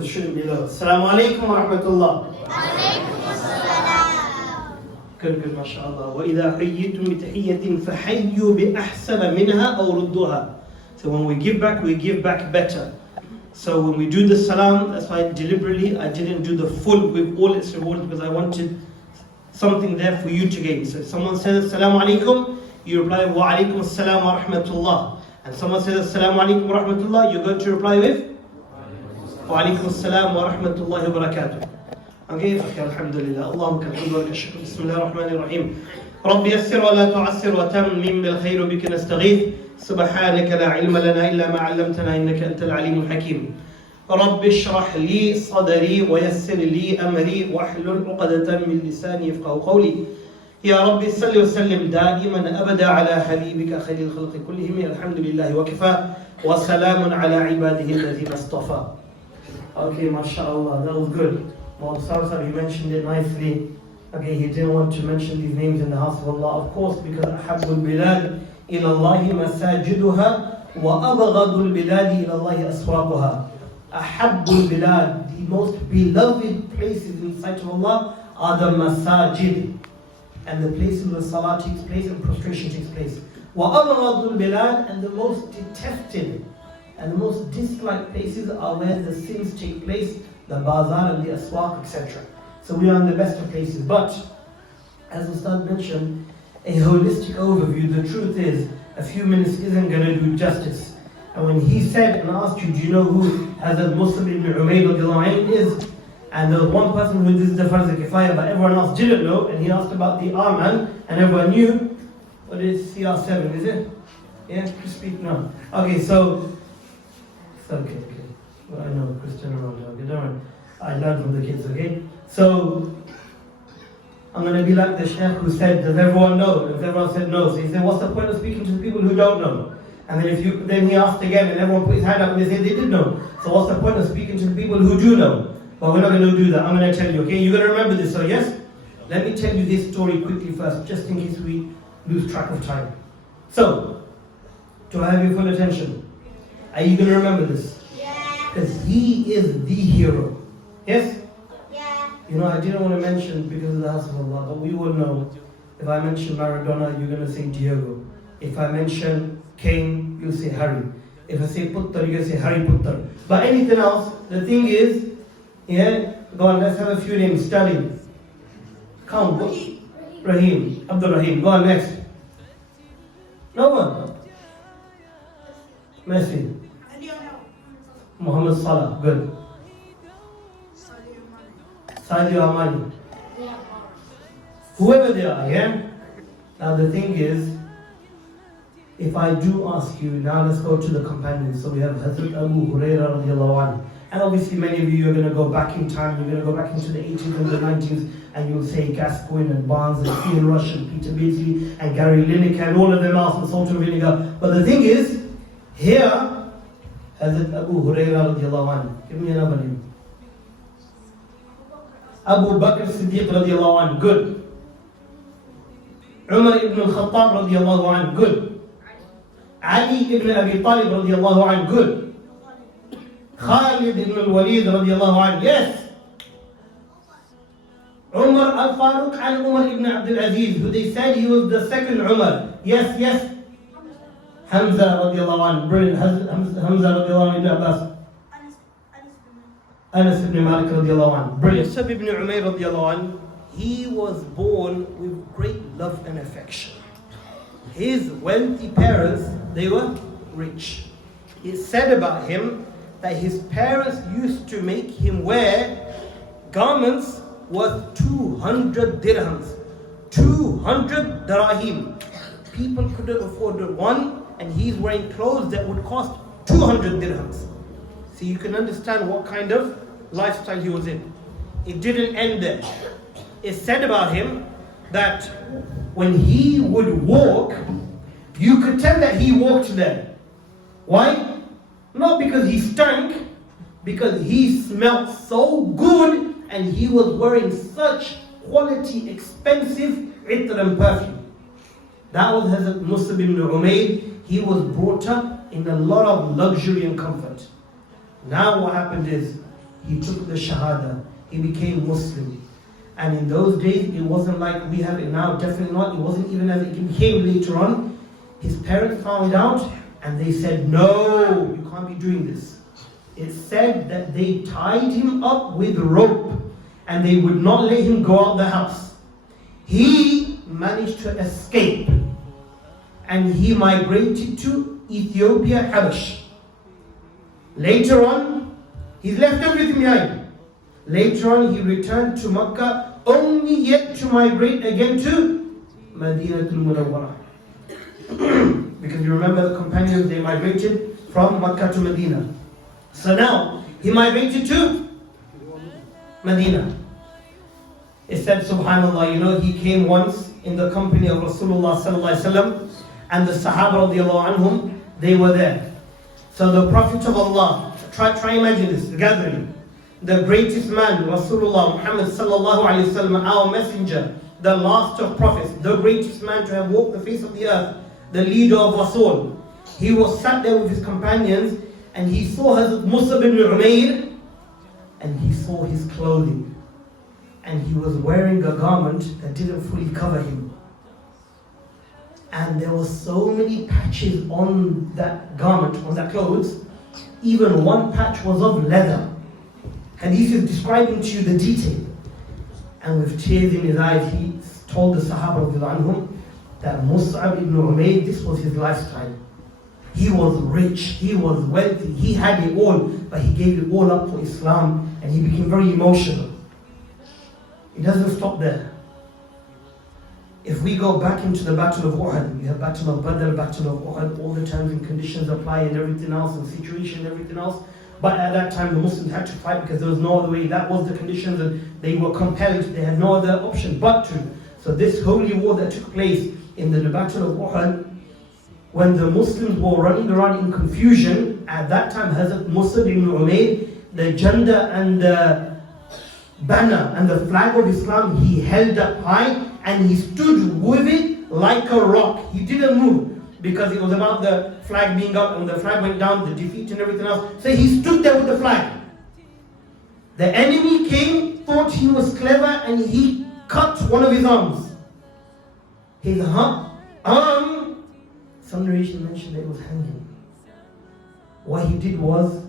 it shouldn't be low. Assalamu alaikum wa rahmatullah. Good, mashallah. وَإِذَا حَيِّيتُمْ بِتَحِيَّةٍ فَحَيُّوا بِأَحْسَنَ مِنْهَا أَوْ رُدُّوهَا. So when we give back better. So when we do the salam, that's why deliberately I didn't do the full with all its rewards, because I wanted something there for you to gain. So if someone says Assalamu alaikum, you reply wa alaikum assalam wa rahmatullah. And someone says Assalamu alaikum wa rahmatullah, you're going to reply with wa alaikum assalam wa rahmatullahi wa barakatuh. Okay, alhamdulillah. Allahumma kalhamdu wa lakashukr. Bismillah ar-Rahman ar-Rahim. Rabbi yassir wa la tu'assir wa tammim bil khayr bika nastaghith. سبحانك لا علم لنا إلا ما علمتنا إنك أنت العليم الحكيم. رب اشرح لي صدري ويسر لي أمري واحلل عقدة من لساني يفقهوا قولي. يا رب صل وسلم دائما أبدا على حبيبك خير الخلق كلهم. الحمد لله وكفى وسلام على عباده الذين اصطفى. Okay, mashallah, that was good. Well, Sarsa, he mentioned it nicely. Okay, he didn't want to mention these names in the house of Allah, of course, because أحب البلاد إلى الله مساجدها وأبغض البلاد إلى الله أسواقها. أحب البلاد, the most beloved places in the sight of Allah are the masajid, and the places where salah takes place and prostration takes place. وأبغض البلاد, and the most detested and the most disliked places are where the sins take place, the bazaar and the aswaq, etc. So we are in the best of places. But as Ustad mentioned, a holistic overview, the truth is, a few minutes isn't going to do justice. And when he said and asked you, do you know who Hazrat Mus'ab Ibn Umayr is? And there was one person who did the Farz al-Kifaya, but everyone else didn't know, and he asked about the Arman, and everyone knew. What is CR7, is it? Yeah, speak now. Okay, so, it's okay. Well, I know Cristiano Ronaldo, okay, don't worry. I learned from the kids, okay? So, I'm going to be like the Shaykh who said, does everyone know? And everyone said no. So he said, what's the point of speaking to the people who don't know? And then he asked again, and everyone put his hand up and they said they did know. So what's the point of speaking to the people who do know? But we're not going to do that. I'm going to tell you, okay? You're going to remember this, so yes? Let me tell you this story quickly first, just in case we lose track of time. So, do I have your full attention? Are you going to remember this? Yeah. Because he is the hero. Yes? Yeah. You know, I didn't want to mention because of the house of Allah, but we all know, if I mention Maradona, you're going to say Diego. If I mention Kane, you'll say Harry. If I say Puttar, you're going to say Harry Puttar. But anything else, the thing is, yeah, go on, let's have a few names. Study. Come. Rahim. Abdul Rahim. Go on, next. No one. Messi. Muhammad Salah. Good. Sadio Amani. Whoever they are, yeah? Now the thing is, if I do ask you, now let's go to the companions. So we have Hazrat Abu Hurairah radiallahu anhu. And obviously many of you are going to go back in time, you're going to go back into the 80s and the 90s, and you'll say Gascoigne and Barnes and Ian Rush and Peter Beasley and Gary Lineker and all of them else and Salt and Vinegar. But the thing is, here, Hazrat Abu Hurairah radiallahu anhu. Give me another name. Abu Bakr Siddiq radiallahu anhu. Good. Umar ibn al-Khattab radiallahu anhu. Good. Ali ibn Abi Talib radiallahu anhu. Good. Khalid ibn al-Walid radiallahu anhu. Yes. Umar al-Faruq and Umar ibn Abdul Aziz, who they said he was the second Umar. Yes, yes. Hamza radiallahu anhu. Brilliant. Hamza radiallahu anhu ibn Abbas. Anas ibn Malik radiallahu anhu. Brilliant. Mus'ab Ibn Umayr radiallahu anhu, he was born with great love and affection. His wealthy parents, they were rich. It's said about him that his parents used to make him wear garments worth 200 dirhams. 200 dirahim. People couldn't afford one, and he's wearing clothes that would cost 200 dirhams. So you can understand what kind of lifestyle he was in. It didn't end there. It's said about him that when he would walk, you could tell that he walked there. Why? Not because he stank, because he smelled so good and he was wearing such quality, expensive itr and perfume. That was Hazrat Mus'ab Ibn Umayr. He was brought up in a lot of luxury and comfort. Now what happened is, he took the Shahada, he became Muslim. And in those days, it wasn't like we have it now, definitely not. It wasn't even as it became later on. His parents found out and they said, no, you can't be doing this. It said that they tied him up with rope and they would not let him go out the house. He managed to escape and he migrated to Ethiopia, Habash. Later on, he's left everything behind. Later on, he returned to Makkah, only yet to migrate again to Madinatul Munawwarah. Because you remember the companions, they migrated from Makkah to Medina. So now, he migrated to Medina. It said, subhanAllah, he came once in the company of Rasulullah sallallahu alaihi wasallam, and the Sahaba radiallahu anhum, they were there. So the Prophet of Allah, try imagine this, the gathering. The greatest man, Rasulullah Muhammad sallallahu alaihi wasallam, our messenger, the last of prophets, the greatest man to have walked the face of the earth, the leader of us all. He was sat there with his companions and he saw Hazrat Mus'ab Ibn Umayr and he saw his clothing. And he was wearing a garment that didn't fully cover him. And there were so many patches on that garment, on that clothes. Even one patch was of leather. And he is describing to you the detail. And with tears in his eyes, he told the Sahaba anhum that Mus'ab Ibn Umayr, this was his lifestyle. He was rich, he was wealthy, he had it all, but he gave it all up for Islam and he became very emotional. It doesn't stop there. If we go back into the Battle of Uhud, we have Battle of Badr, Battle of Uhud, all the terms and conditions apply and everything else, and situation and everything else. But at that time the Muslims had to fight because there was no other way. That was the conditions and they were compelled, they had no other option but to. So this holy war that took place in the Battle of Uhud, when the Muslims were running around in confusion, at that time Hazrat Mus'ab Ibn Umayr, the Janda and the banner and the flag of Islam, he held up high and he stood with it like a rock. He didn't move because it was about the flag being up, and when the flag went down, the defeat and everything else. So he stood there with the flag. The enemy came, thought he was clever, and he cut one of his arms. His arm, some narration mentioned that it was hanging. What he did was,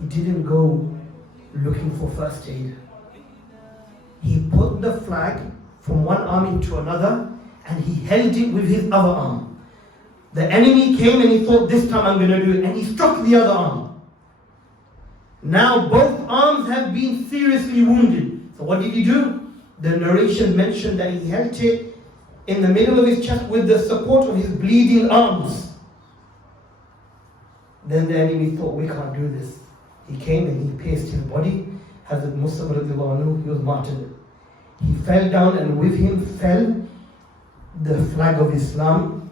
he didn't go looking for first aid. He put the flag from one arm into another and he held it with his other arm. The enemy came and he thought, this time I'm going to do it, and he struck the other arm. Now both arms have been seriously wounded. So what did he do? The narration mentioned that he held it in the middle of his chest with the support of his bleeding arms. Then the enemy thought, we can't do this. He came and he pierced his body. Hazrat Mus'ab radiallahu anhu, he was martyred. He fell down and with him fell the flag of Islam,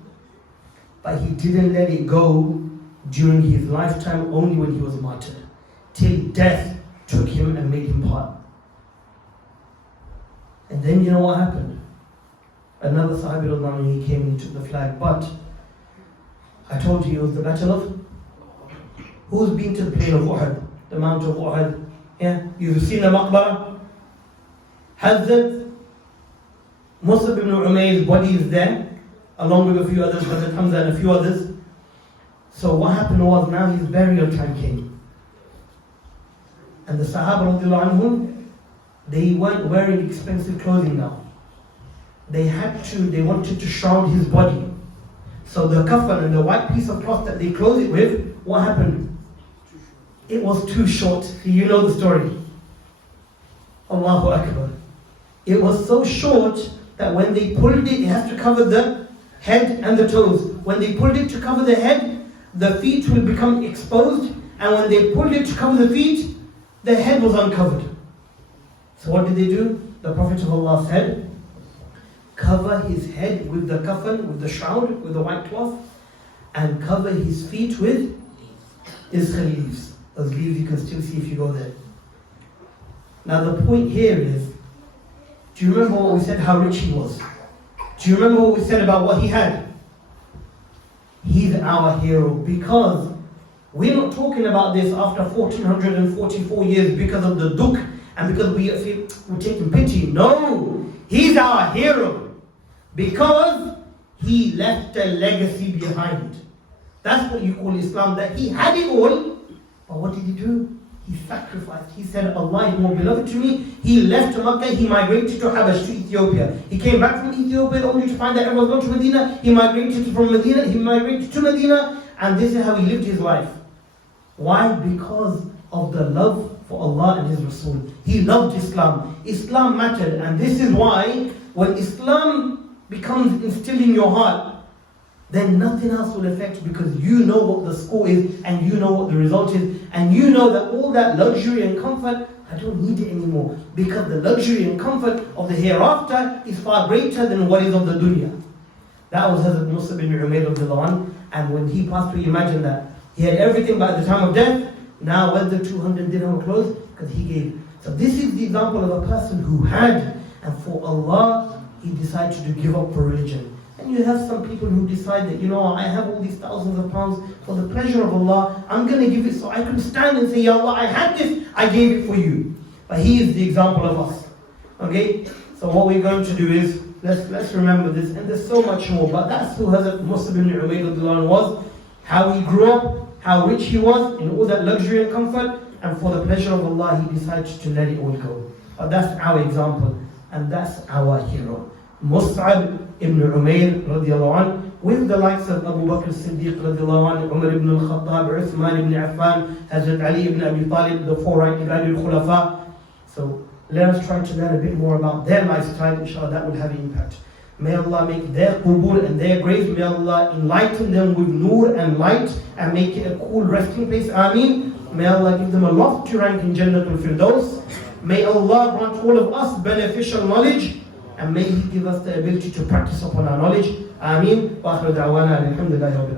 but he didn't let it go during his lifetime, only when he was martyred, till death took him and made him part. And then you know what happened? Another Sahabi, he came and he took the flag, but I told you it was the battle of, who's been to the plain of Uhud, the mount of Uhud? Yeah, you've seen the maqbarah? Hazrat Mus'ab Ibn Umayr's body is there, along with a few others, Hazrat Hamza and a few others. So what happened was, now his burial time came. And the Sahaba radiallahu anhum, they weren't wearing expensive clothing now. They wanted to shroud his body. So the kafan and the white piece of cloth that they clothed it with, what happened? It was too short. You know the story. Allahu Akbar. It was so short that when they pulled it has to cover the head and the toes. When they pulled it to cover the head, the feet will become exposed, and when they pulled it to cover the feet, the head was uncovered. So what did they do? The Prophet of Allah said, cover his head with the kafan, with the shroud, with the white cloth, and cover his feet with izkhar leaves. Those leaves you can still see if you go there. Now the point here is, do you remember what we said, how rich he was? Do you remember what we said about what he had? He's our hero because We're not talking about this after 1444 years because of the duk and because we're taking pity. No, he's our hero because he left a legacy behind. That's what you call Islam, that he had it all, but what did he do? He sacrificed. He said, Allah is more beloved to me. He left Makkah, he migrated to Habash, to Ethiopia. He came back from Ethiopia only to find that everyone's gone to Medina. He migrated from Medina, he migrated to Medina, and this is how he lived his life. Why? Because of the love for Allah and His Rasul. He loved Islam. Islam mattered, and this is why when Islam becomes instilled in your heart, then nothing else will affect you, because you know what the score is and you know what the result is, and you know that all that luxury and comfort, I don't need it anymore, because the luxury and comfort of the hereafter is far greater than what is of the dunya. That was Sayyiduna Mus'ab Ibn Umayr, and when he passed away, imagine that. He had everything by the time of death. Now where's the 200 dirham of clothes? Because he gave. So this is the example of a person who had, and for Allah, he decided to give up for religion. And you have some people who decide that, I have all these thousands of pounds for the pleasure of Allah. I'm going to give it so I can stand and say, Ya Allah, I had this, I gave it for you. But he is the example of us. Okay? So what we're going to do is, let's remember this. And there's so much more. But that's who Hazrat Mus'ab Ibn Umayr was. How he grew up, how rich he was in all that luxury and comfort. And for the pleasure of Allah, he decided to let it all go. But that's our example. And that's our hero. Mus'ab Ibn Umayr radiallahu anh, with the likes of Abu Bakr as-Siddiq radiallahu anh, Umar ibn al-Khattab, Uthman ibn Affan, Hazrat Ali ibn Abi Talib, the four right Khulafa. So let us try to learn a bit more about their lifestyle. Inshallah, that will have an impact. May Allah make their qubur and their graves, may Allah enlighten them with nur and light and make it a cool resting place. Ameen. May Allah give them a lofty rank in Jannatul Firdaus. May Allah grant all of us beneficial knowledge, and may He give us the ability to practice upon our knowledge. Ameen. Wa akhiru da'wana alhamdulillahi rabbil alamin.